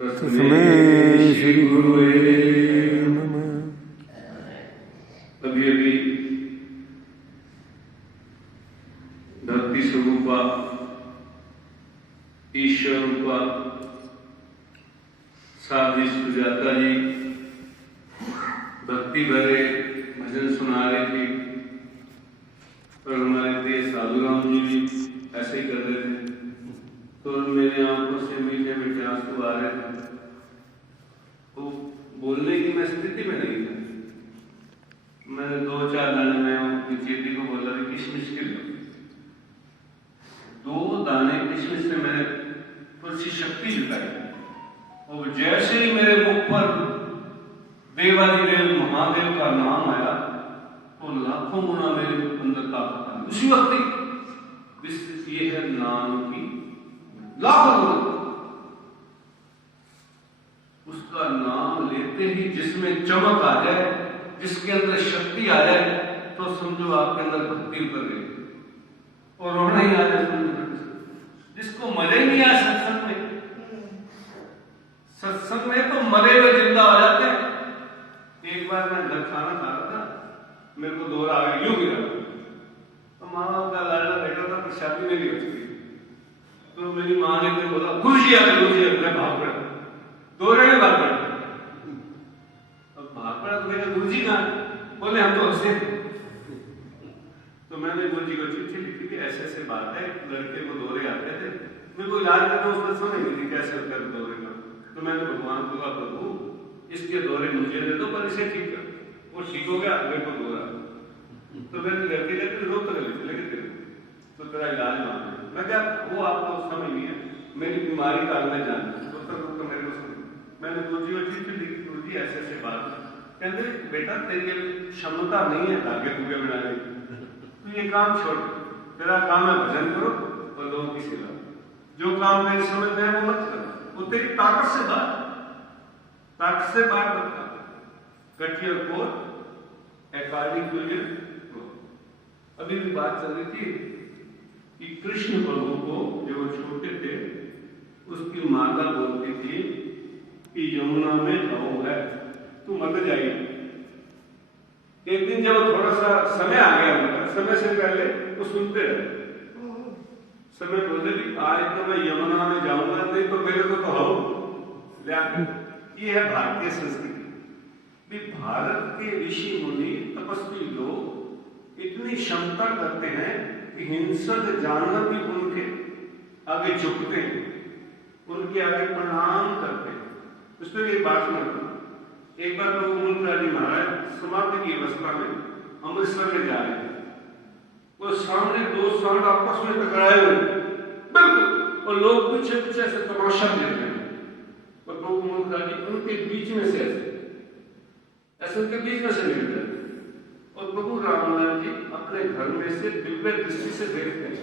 तस्मै श्री गुरुवे नमः। अभी अभी धरती स्वरूपा ईश्वर रूपा साधी सुजाता जी भक्ति भरे भजन सुना रही थी और हमारे प्रिय साधु राम जी भी ऐसे ही कर रहे थे। तो मेरे आंखों से मीठे मीठे आंसू आ रहे थे। वो बोलने की मैं स्थिति में नहीं था। मैंने 2-4 दाने में अपनी चेती को बोला कि किशमिश के लो। 2 दाने किशमिश से मैंने थोड़ी सी शक्ति जुटाई और जैसे ही मेरे मुख पर देवाधिदेव महादेव का नाम आया तो लाखों गुना मेरे अंदर ताकत आई। उसी वक्त ही विस्तृत ये है नाम की लाखों गुना। उसका नाम लेते ही जिसमें चमक आ जाए, जिसके अंदर शक्ति आ जाए, तो समझो आपके अंदर भक्ति उतर गई और रोना ही आ जाए। जिसको मजा ही नहीं आया सत्संग में तो मरे हुए जिंदा हो जाते हैं। एक बार मैं घर खाना खा रहा था, मेरे को दौरा आ गया, यूं गिरा। तो माँ बाप का लाडला बैठा था, प्रसादी मेरी हो चुकी। तो मेरी माँ ने मुझे बोला गुरुजी आ गए। मैं भाग पड़ा, दौरे में भाग पड़ा। अब भाग पड़ा तो मैंने गुरुजी कहा, बोले हम तो हंसे। तो मैंने गुरुजी को चिट्ठी लिखी कि ऐसे ऐसे बात है, लड़के को दौरे आते थे, मेरे को इलाज करना उसमें समझ नहीं थी कैसे कर दौरे का। तो मैंने भगवान को कहा प्रभु इसके दौरे मुझे दे दो, पर इसे ठीक कर। वो ठीक हो गया, मेरे को दौरा। तो मैंने लड़के कहते रोक कर लेके तो तेरा इलाज मांगे। मैं क्या वो आपको समझ नहीं है, मेरी बीमारी का मैं जानता हूँ। तो मेरे को समझ। मैंने गुरुजी को चिट्ठी लिखी, गुरुजी ऐसे ऐसे बात कहते बेटा तेरी क्षमता नहीं है धागे धुगे बनाने की, तो ये काम छोड़। तेरा काम है भजन करो और लोगों की सेवा। जो काम तेरी समझ में है वो मत करो, वो तेरी ताकत से बात मत कर। Cut your coat according to your coat. अभी भी बात चल रही थी कि कृष्ण प्रभु को जब वो छोटे थे उसकी माता बोलती थी कि यमुना में गाँव है, तू मत जाइए। एक दिन जब थोड़ा सा समय आ गया उनका, समय से पहले वो सुनते रहे। समय बोले कि आज तो मैं यमुना में जाऊंगा, नहीं तो मेरे को तो हो। ये है भारतीय संस्कृति। भारत के ऋषि मुनि तपस्वी लोग इतनी क्षमता करते हैं कि हिंसक जानवर भी उनके आगे झुकते हैं, उनके आगे प्रणाम करते हैं। उसमें एक बात सुना। एक बार तो मुल्क महाराज समाधि की अवस्था में अमृतसर में जा रहे थे। वो सामने 2 सांड आपस में टकराए हुए बिल्कुल, और लोग पीछे पीछे से तमाशा देख रहे हैं। और प्रभु मुल्क उनके बीच में से ऐसे उनके बीच में से मिल गए। और प्रभु रामलाल जी अपने घर में से दिव्य दृष्टि से देखते हैं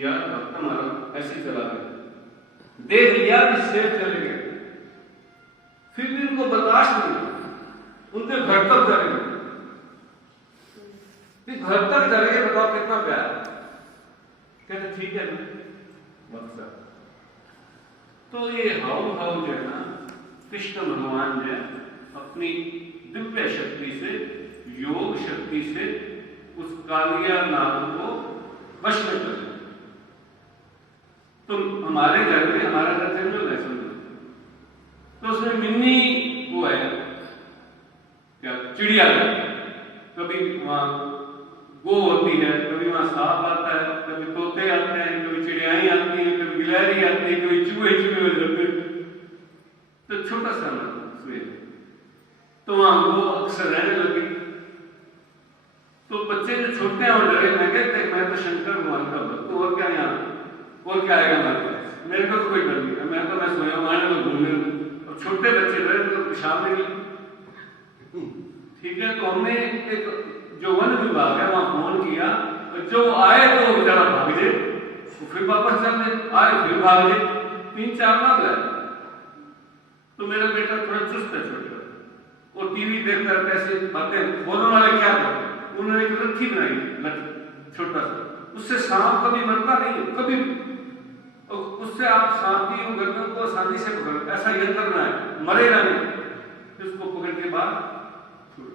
यार भक्त हमारा ऐसे चला गया, देख लिया कि शेर चले गए। फिर भी उनको बर्दाश्त नहीं, उनके घर तक चले गए। घर तक चले गए, बताओ कितना प्यार। कहते ठीक है मकसद। तो ये हाउ हाउ जो है ना, कृष्ण भगवान जो है अपनी दिव्य शक्ति से, योग शक्ति से उस कालिया नाग को वश में कर। तो हमारे घर में, हमारा घर जंगल है समझो, तो उसमें मिन्नी वो है क्या चिड़िया है। कभी वहां गो होती है, कभी वहां सांप आता है, कभी तोते आते हैं, कभी चिड़ियाएं आती हैं, कभी गिलहरी आती है, कभी चूहे होते। तो छोटा सा तो वहां वो अक्सर रहने लगी। तो बच्चे जो छोटे हैं वो डरे। मैं कहते मैं तो शंकर भगवान का भक्त, और क्या यहाँ और क्या आएगा हमारे पास, मेरे को तो कोई डर नहीं है। मैं सोया मारने में घूमने। और छोटे बच्चे डरे तो पेशाब नहीं। ठीक है, तो हमने एक जो वन विभाग है वहां फोन किया, जो आए तो वो बेचारा भाग जाए, फिर वापस चल जाए, आए फिर भाग जाए। 3-4 बार गए। तो मेरा बेटा थोड़ा चुस्त है, छोटा, वो टीवी देखता रहता है। ऐसे बातें बोलने वाले क्या करते, उन्होंने एक लट्ठी बनाई, छोटा सा, उससे सांप कभी मरता नहीं कभी, उससे उससे आप सांप की गर्दन को आसानी से पकड़, ऐसा यंत्र बनाए, मरेगा नहीं, उसको पकड़ के बाद छोड़ो।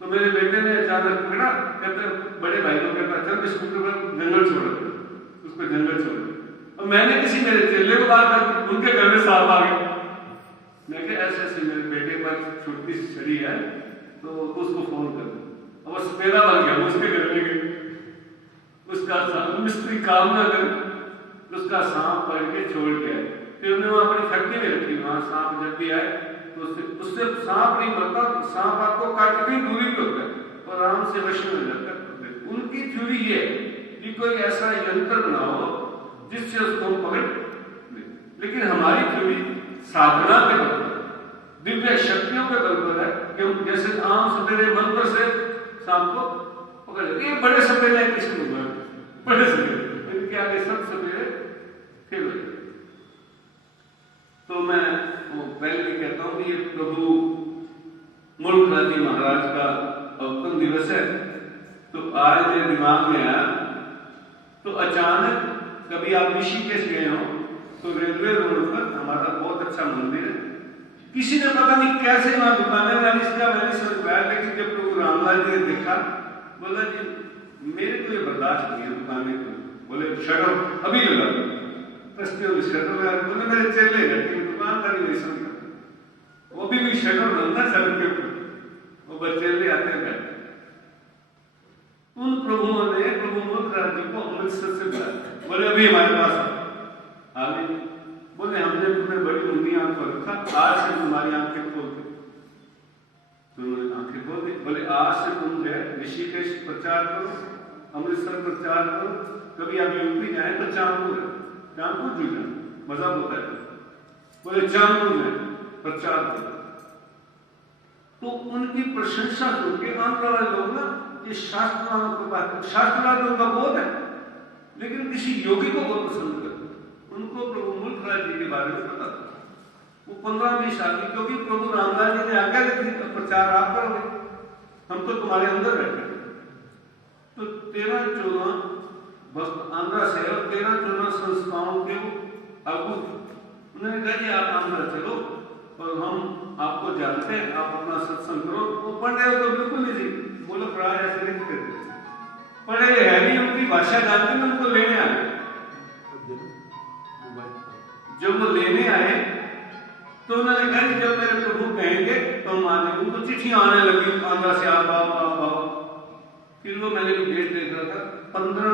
तो मेरे बेटे ने अचानक पकड़ा, कहते बड़े भाई को कहता चल स्कूटर पर जंगल छोड़ो, उसको जंगल छोड़ो। और मैंने किसी मेरे चेले को बात कर, उनके घर में सांप आ गया। मैं क्या ऐसे ऐसे मेरे बेटे पर छोटी सी छड़ी है तो उसको फोन कर दो। अब वो सपेरा बन गया, उसके घर में गए, उसका मिस्त्री काम ना करे, उसका सांप पकड़ के छोड़ के आए। फिर उन्होंने वहां अपनी फैक्ट्री में रखी, वहां सांप जब भी आए तो उससे सांप नहीं मरता, सांप आपको काटने की दूरी पे होता है और आराम से वश में जाता है। उनकी थ्योरी ये है कि कोई ऐसा यंत्र बनाओ जिससे उसको हम पकड़ ले। लेकिन हमारी थ्योरी साधना के बल पर, दिव्य शक्तियों के बल पर है कि हम जैसे आम सपेरे मंत्र से सांप को पकड़ लेते। ये बड़े सपेरे हैं कृष्ण भगवान, बड़े सपेरे, इनके आगे सब सपेरे फेल हो जाते। तो मैं पहले भी कहता हूं कि ये प्रभु मुल्कराज जी महाराज का अवतरण दिवस है। तो आज मेरे दिमाग में आया, तो अचानक कभी आप ऋषिकेश गए हो तो रेलवे रोड पर हमारा बहुत अच्छा मंदिर है, किसी ने पता नहीं कैसे वहां दुकानें लगानी, इसका मैंने समझ पाया। लेकिन जब प्रभु रामलाल जी ने देखा, बोला जी मेरे को ये बर्दाश्त नहीं है दुकानें, बोले शटर अभी लगा रस्ते में शटर लगा, बोले मेरे चेले रहते दुकानदारी नहीं समझा, वो भी शटर बनना सड़क के ऊपर, वो बच्चे ले आते हैं। उन प्रभुओं ने प्रभु मुल्कराज जी को अमृतसर से बुलाया, बोले अभी हमारे पास आ गए। बोले हमने तुम्हें बड़ी उंगली आंख पर रखा, आज से तुम्हारी आंखें खोल दे। तो उन्होंने आंखें खोल दी। बोले आज से तुम जो है ऋषिकेश प्रचार करो, अमृतसर प्रचार करो, कभी आप यूपी जाए तो चांदपुर जुड़ जाए, मजा होता है। बोले चांदपुर में प्रचार करो। तो उनकी प्रशंसा करके आंध्र वाले लोग ना ये शास्त्रवानों के बात, शास्त्रवान लोगों का बहुत है, लेकिन किसी योगी को बहुत पसंद करते। उनको प्रभु मुल्कराज जी के बारे में पता था। वो 15-20 साल की, क्योंकि प्रभु रामलाल जी ने आज्ञा दी थी प्रचार आप करोगे, हम तो तुम्हारे अंदर बैठे। तो 13-14 भक्त आंध्रा से और 13-14 संस्थाओं के आगू उन्होंने कहा कि आप आंध्रा चलो और हम आपको जानते हैं, आप अपना सत्संग करो। वो पढ़ रहे हो तो बिल्कुल नहीं जी, बोलो पढ़ा ऐसे नहीं करते, पढ़े है नहीं, उनकी भाषा जानते हैं, उनको लेने आए। जब वो लेने आए तो उन्होंने कहा कि जब मेरे प्रभु कहेंगे तो हम आने। उनको चिट्ठियां आने लगी आंध्रा से, आप आओ आप आओ। फिर वो मैंने भी डेट देख रहा था, 15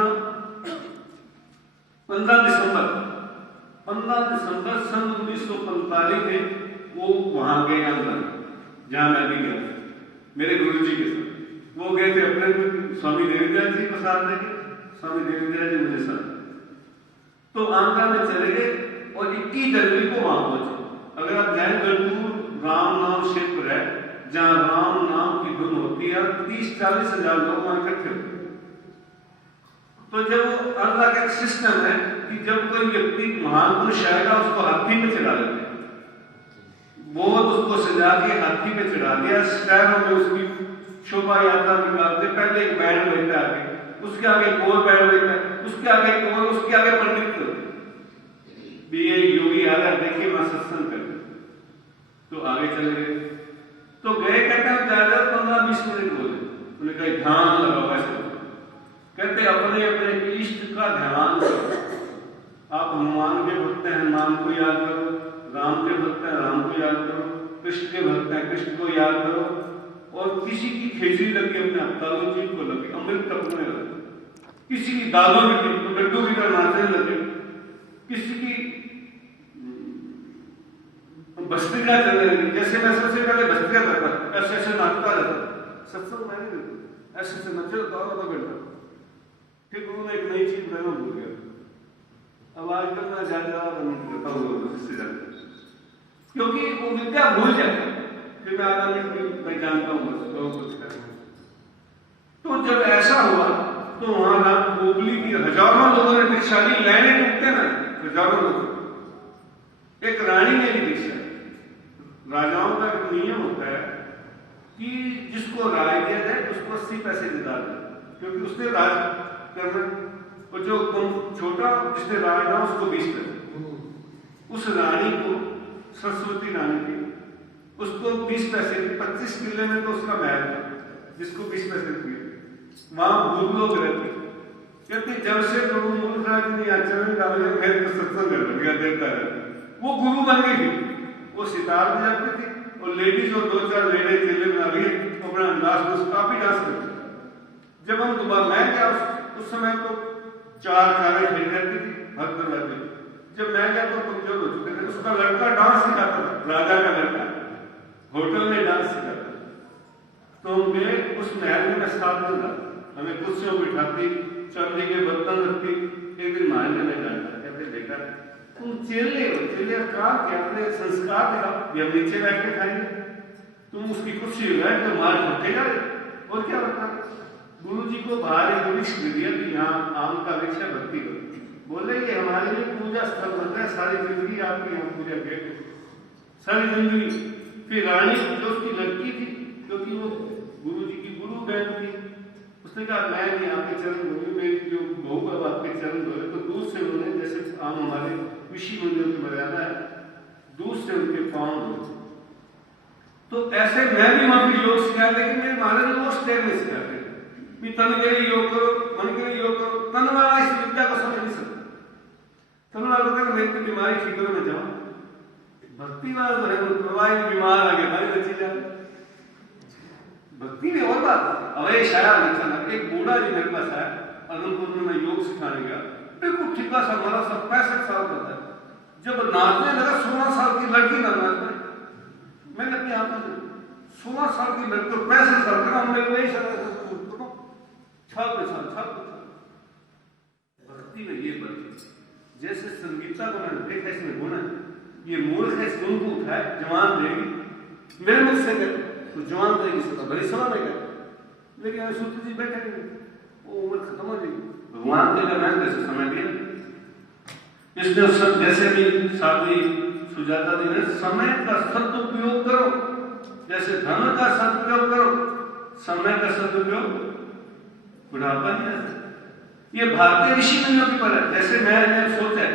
दिसंबर सन 1945 में वो वहां गए आंध्रा, जहां मैं भी गया मेरे गुरु जी के साथ। वो गए थे अपने स्वामी देवीदयाल जी को साथ लेके, स्वामी देवीदयाल जी मुझे साथ। तो आंध्रा में चले गए और 21 जनवरी को वहां पहुंचे। अगर आप जाए गणपुर राम नाम क्षेत्र है, जहां राम नाम की धुन होती है, 30-40 हजार लोग वहां इकट्ठे होते। तो जब अल्लाह का एक सिस्टम है कि जब कोई व्यक्ति महान पुरुष आएगा उसको हाथी पे चढ़ा देते हैं, बहुत उसको सजा के हाथी पे चढ़ा दिया, शहरों में उसकी शोभा यात्रा निकालते। पहले एक बैंड बजता है, आगे उसके आगे एक और बैंड बजता है, उसके आगे एक और, उसके आगे पंडित भी ये योगी आ रहा, देखिए वहां सत्संग कर। तो आगे चले गए, तो गए, कहते हैं ज्यादा 15-20 मिनट बोले। उन्होंने कहा ध्यान लगाओ ऐसे, कहते अपने अपने इष्ट का ध्यान करो। आप हनुमान के भक्त हैं, हनुमान को याद करो, राम के भक्त हैं, राम को याद करो, कृष्ण के भक्त हैं, कृष्ण को याद करो। और किसी की खेजड़ी लगी अपने दादू जी को लगे, अमृत टपकने लगे, किसी की दादू लगी तो डड्डू की तरह नाचने लगे, किसी की भस्त्रिका चलने लगी। जैसे मैं सबसे पहले भस्त्रिका करता, ऐसे ऐसे नाचता रहता, सत्संग मैं नहीं देता, ऐसे ऐसे नचे तो आधा घंटा। फिर उन्होंने एक नई चीज मैं भूल गया, आवाज करना ज्यादा करता हूँ क्योंकि वो विद्या भूल जाता। फिर मैं आधा मिनट मैं जानता हूँ बस कुछ करना। तो जब ऐसा हुआ तो वहां राम गोगली की हजारों लोगों ने दीक्षा ली, लाइनें टूटते ना, हजारों लोग। एक रानी ने भी दीक्षा। राजाओं का एक नियम होता है कि जिसको राय दिया जाए उसको 80 पैसे दिला दें, क्योंकि उसने राज करना। और जो छोटा जिसने राज ना उसको 20 पैसे। उस रानी को, सरस्वती रानी थी, उसको 20 पैसे, 25 किले में तो उसका महल था जिसको 20 पैसे दिए। वहां भूत लोग रहते, क्योंकि जब से प्रभु मूलराज ने आचरण डाले मैं तो सत्संग कर गया देता है, वो गुरु बन गई थी। वो सितार बजाती थी और लेडीज और 2-4 लेडे चेले बना लिए अपना डांस काफी डांस करते। जब हम दोबारा मैं गया उस समय तो 4 कारें खेल रहती थी हर दरवाजे। जब मैं गया तो कमजोर हो चुके थे। उसका लड़का डांस सिखाता था, राजा का लड़का होटल में डांस सिखाता। तो हम गए उस महल में, मैं साथ में था, हमें कुर्सियों बिठाती, चांदी के बर्तन रखती। एक दिन महाराज ने डांटा, कहते बेटा तुम चेले हो, चेले का क्या अपने संस्कार दिखाओ, ये नीचे बैठ के खाएंगे, तुम उसकी कुर्सी में बैठ के मार ठोकेगा और क्या होता। गुरु जी को बाहर एक वृक्ष दे दिया कि यहाँ आम का वृक्ष है, भक्ति करो। बोले ये हमारे लिए पूजा स्थल होता है, सारी जिंदगी आपकी यहाँ पूजा के सारी जिंदगी। फिर रानी जो उसकी लड़की थी, क्योंकि वो गुरु जी की गुरु बहन थी, उसने कहा मैं नहीं आपके चरण धोली, मेरी जो बहू अब आपके चरण धोले। तो दूर से उन्होंने, जैसे आम हमारे ऋषि मुनियों की मर्यादा है, दूर से उनके पांव धोले। तो ऐसे मैं भी वहां पर योग सिखाया, लेकिन मेरे महाराज वो स्टेप में सिखाते तन के लिए योग करो, मन के लिए योग करो। तन वाला इस विद्या को समझ नहीं सकता। तन वाला कहता है मेरी तो बीमारी ठीक हो, मैं जाऊं। भक्ति वाला तो है प्रवाह बीमार आ गया भाई बची जा। भक्ति में और बात अवैश आया नहीं। एक बूढ़ा जी मेरे पास आया, अनंतपुर में मैं योग सिखाने गया, बिल्कुल ठीक सा हमारा सब 65 साल का था। जब नाचने लगा 16 साल की लड़की ना नाचने, मैंने अपने आप में 16 साल की लड़की 65 साल का हमने भक्ति में ये बल्कि जैसे संगीता को मैंने देखा, इसमें गुण है, ये मूर्ख है, इसको उनको उठाए जवान देगी मेरे मुख से कहते तो जवान देगी सदा बड़ी सभा में कहते। लेकिन सूत्र जी बैठे नहीं, वो उम्र खत्म हो जाएगी, भगवान देगा मैंने कैसे समय दिया। इसलिए सब जैसे भी साध्वी सुजाता जी ने समय का सदुपयोग करो, जैसे धन का सदुपयोग करो, समय का सदुपयोग बुढ़ापा नहीं आता। ये भारतीय ऋषि मुनियों की पर है। जैसे मैंने सोचा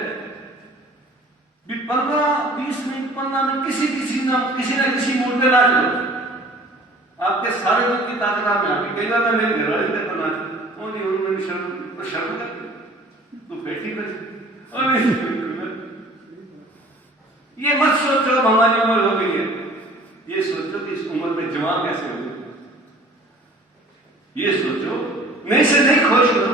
15-20 मिनट 15 मिनट किसी न किसी मूड पे नाच लो, आपके सारे लोग की ताकत आप में आती। कई बार मैं मेरे घर वाले तक नाच उन्होंने शर्म कर तो बैठी ये मत सोचो हमारी उम्र हो गई है, ये सोचो कि इस उम्र में जवान कैसे हो गए। ये सोचो नहीं से नहीं खोज करो।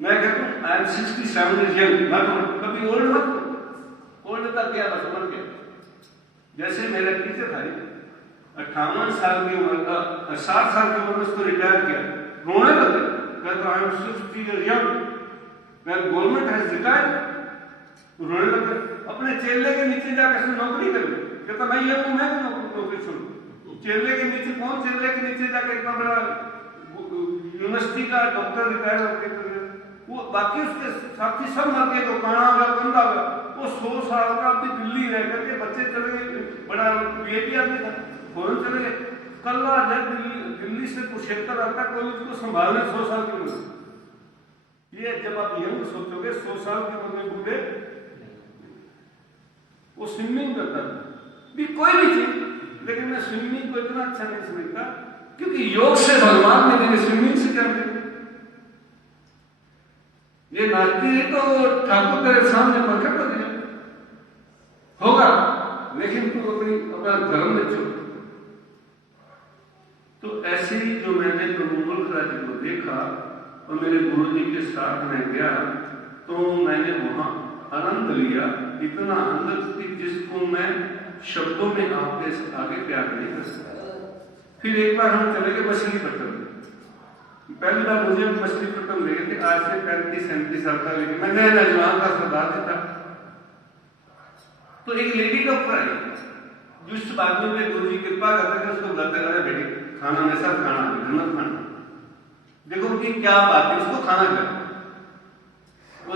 मैं कहता हूँ आई एम 67 इयर्स यंग, मत कभी ओल्ड मत। ओल्ड तक क्या बस उम्र क्या। जैसे मेरा टीचर था 58 साल की उम्र का, 60 साल की उम्र में उसको रिटायर किया, रोने लगे, कहता I am 60 years young, government has retired. रोने लगे, अपने चेले के नीचे जाकर नौकरी कर ली। कहता मैं ये मैं नौकरी छोड़ू। चेले के नीचे कौन, चेले के नीचे जाकर इतना बड़ा यूनिवर्सिटी का डॉक्टर रिटायर होकर वो बाकी उसके साथी सब मर गए, तो काना होगा, बंदा होगा। वो 100 साल का अपनी दिल्ली रह करके बच्चे चले गए, बड़ा वीआईपी आदमी था, फौरन चले गए। कल जब दिल्ली से कुरुक्षेत्र आता, कोई उसको संभालने 100 साल की उम्र। ये जब आप यंग सोचोगे 100 साल की उम्र में बूढ़े, वो स्विमिंग करता था भी कोई भी चीज, लेकिन मैं स्विमिंग को इतना अच्छा नहीं समझता, क्योंकि योग से भगवान ने देने, स्विमिंग से क्या देने। ये नाचती है तो ठाकुर तेरे सामने प्रकट हो जाए होगा, लेकिन तू अपना धर्म में चल। तो ऐसे ही जो मैंने प्रभु मूलराज जी को देखा और मेरे गुरु जी के साथ में गया, तो मैंने वहां आनंद लिया, इतना आनंद कि जिसको मैं शब्दों में आपके आगे प्यार नहीं कर सकता। फिर एक बार हम चले गए मछलीपट्टनम। पहली बार मुझे मछलीपट्टनम ले गए थे, आज से 35-37 साल का, लेकिन मैं नया नौजवान का सरदार था। तो एक लेडी डॉक्टर आई, जिस बात में गुरु जी कृपा करते थे, उसको बुलाते रहे, बेटी खाना मेरे साथ खाना, घर में खाना। देखो उनकी क्या बात है, उसको खाना खाना। वो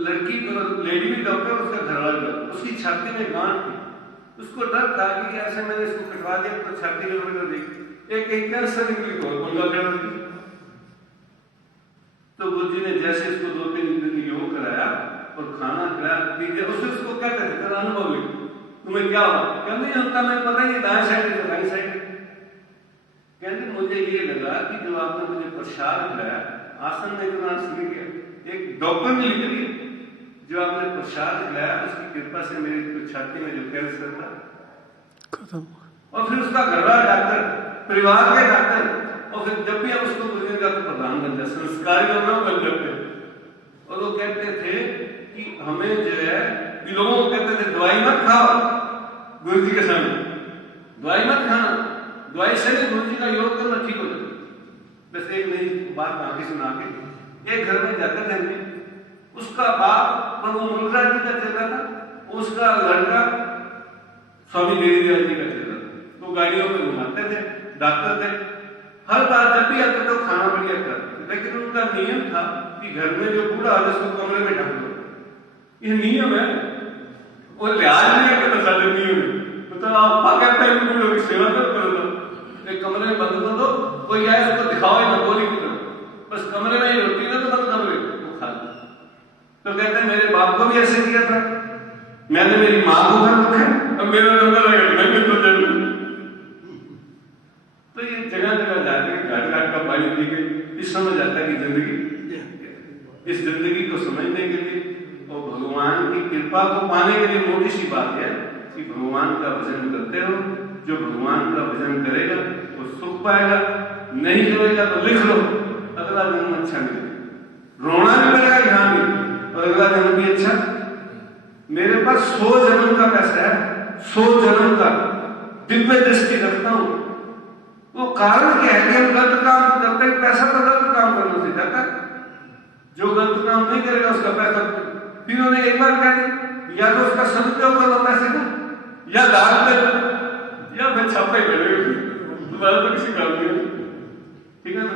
लड़की लेडी भी डॉक्टर, उसका घर वाला, उसकी छाती में गांठ थी। उसको डर था कि ऐसे मैंने इसको कटवा दिया तो छाती में रोने लगी, एक कैंसर निकली तो उनका क्या। तो गुरु जी ने जैसे इसको 2-3 दिन योग कराया, और खाना खिलाया दीजिए, उसको कहते थे तेरा अनुभव लिख, तुम्हें क्या हुआ? कहते नहीं होता, मैं पता ही दाएं साइड है दाएं साइड। कहते मुझे ये लगा कि जो आपने मुझे प्रसाद खिलाया, आसन में इतना सुन गया, एक डॉक्टर ने लिख दिया, जो आपने प्रसाद खिलाया उसकी कृपा से मेरी छाती में जो कैंसर था खत्म। और फिर उसका घर वाला डॉक्टर, परिवार के डॉक्टर, और फिर जब भी आप उसको पूछेंगे तो प्रधान बन जाए, संस्कारी और बन जाते। और वो कहते थे कि हमें जो है, लोगों को कहते थे दवाई मत खाओ गुरु जी के सामने, दवाई मत खाना, दवाई से भी गुरु जी का योग करना ठीक हो जाता। बस एक नई बात आगे सुना के, एक घर में जाते थे, उसका बाप प्रभु मुलराज जी का चल रहा था, उसका लड़का स्वामी देवीराज जी का चल रहा था। तो गाड़ियों में घुमाते थे, डॉक्टर थे, हर बार जब भी आते तो खाना बढ़िया करते, लेकिन उनका नियम था कि घर में जो बूढ़ा है उसको कमरे में ढक दो। ये नियम है, वो लिहाज नहीं करता सारे नियम। मतलब आप कहते हैं कि लोग सेवा कर दो, एक कमरे में बंद कर दो, कोई आए उसको दिखाओ ही मत, बोली की तरह, बस कमरे में ही रोटी ना तो बंद कमरे वो खा लो। तो कहते हैं मेरे बाप को भी ऐसे किया था, मैंने मेरी माँ को घर रखा, अब मेरा नंबर आएगा मैं तो जरूर। तो ये जगह जगह जाके घाट घाट का पानी पी के इस समझ आता है कि जिंदगी, इस जिंदगी को समझने के लिए और भगवान की कृपा को पाने के लिए मोटी सी बात है कि भगवान का भजन करते रहो। जो भगवान का भजन करेगा वो सुख पाएगा, नहीं करेगा तो लिख लो अगला जन्म अच्छा मिलेगा, रोना भी पड़ेगा यहाँ भी और अगला जन्म भी अच्छा। मेरे पास 100 जन्म का पैसा है, 100 जन्म का दिव्य दृष्टि रखता हूं। वो कारण क्या है कि हम गलत काम करते हैं, पैसा तो गलत काम करने से जाता है, जो गलत काम नहीं करेगा उसका पैसा। फिर उन्होंने एक बार कह दी, या तो उसका सदुपयोग कर लो पैसे का, या दान कर लो, या फिर छापे करेगा, दोबारा तो किसी काम नहीं है, ठीक है ना।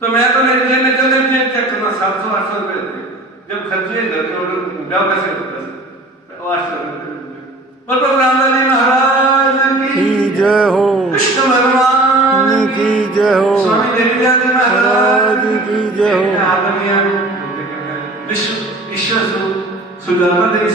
तो मैं तो लेने चले चेक करना 700-800 रुपए, जब खर्चे घर के ऑर्डर उड़ा पैसे होता है 800 रुपए। और रामदास जी महाराज की जय हो, कृष्ण भगवान की जय हो, स्वामी देवीराज महाराज की जय हो। विश्व ईश्वर सुधामा देवी